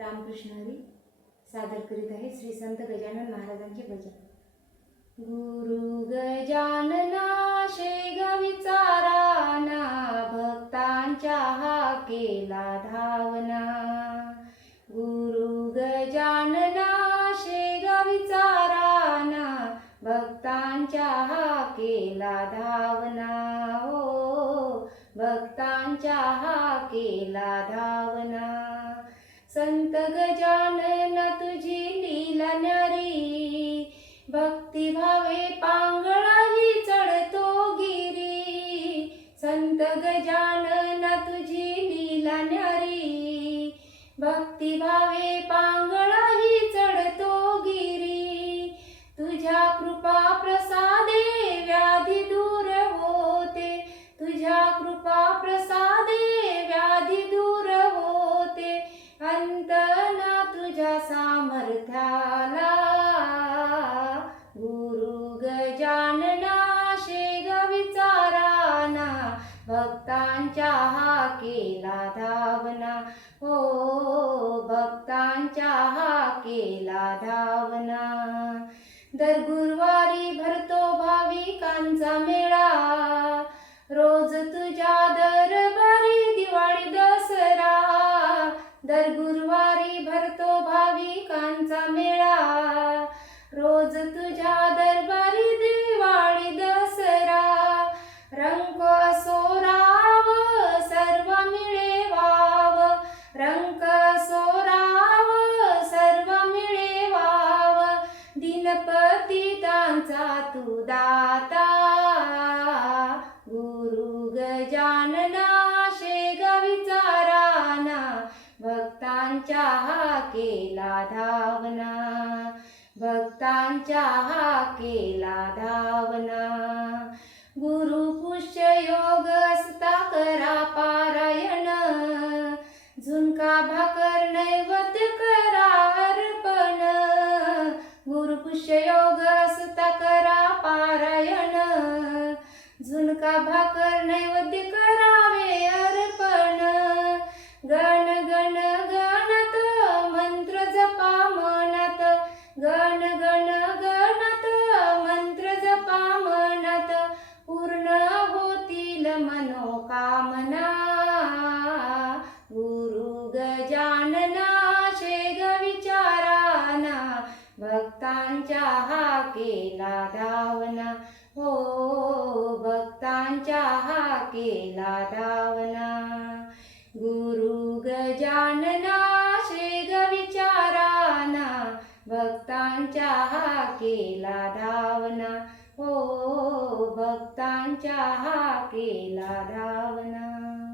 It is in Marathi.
रामकृष्ण हरी सादर करीत आहे श्री संत गजानन महाराजांचे भजन. गुरु गजानना शेगविचा राना भक्तांच्या हा केला धावना. गुरु गजानना शेगविचा राना भक्तांच्या हा केला धावना. हो भक्तांच्या हा केला धावना. संत गजानन तुझी लीला न्यारी भक्तिभावे पांगळाही चढतो गिरी. संत गजानन तुझी लीला न्यारी भक्तिभावे अंत ना तुझ्या सामर्थ्याला. गुरु गजानना शेग विचाराना. भक्तांच्या हा केला धावना. हो भक्तांच्या हा केला धावना. दर गुरुवारी भरतो भाविकांचा मेळ. आमचा तू दाता। गुरु गजानना शेग भक्तांच्या हा केला धावना। भक्तांच्या हा केला धावना। गुरु पुष्य योग असता करा पारायण। झुणका भाकर योग असता करा पारायण. झुणका भाकर नैवेद्य करावे अर्पण. गण गण गणत मंत्र जपा मनत. गण गण गणत मंत्र जपा मनत. पूर्ण होतील मनोकामना. गुरु गजा भक्तांच्या हा केला धावना. हो भक्तांच्या हा केला धावना. गुरु गजानना शेग विचाराना. भक्तांच्या हा केला धावना. हो भक्तांच्या हा केला धावना.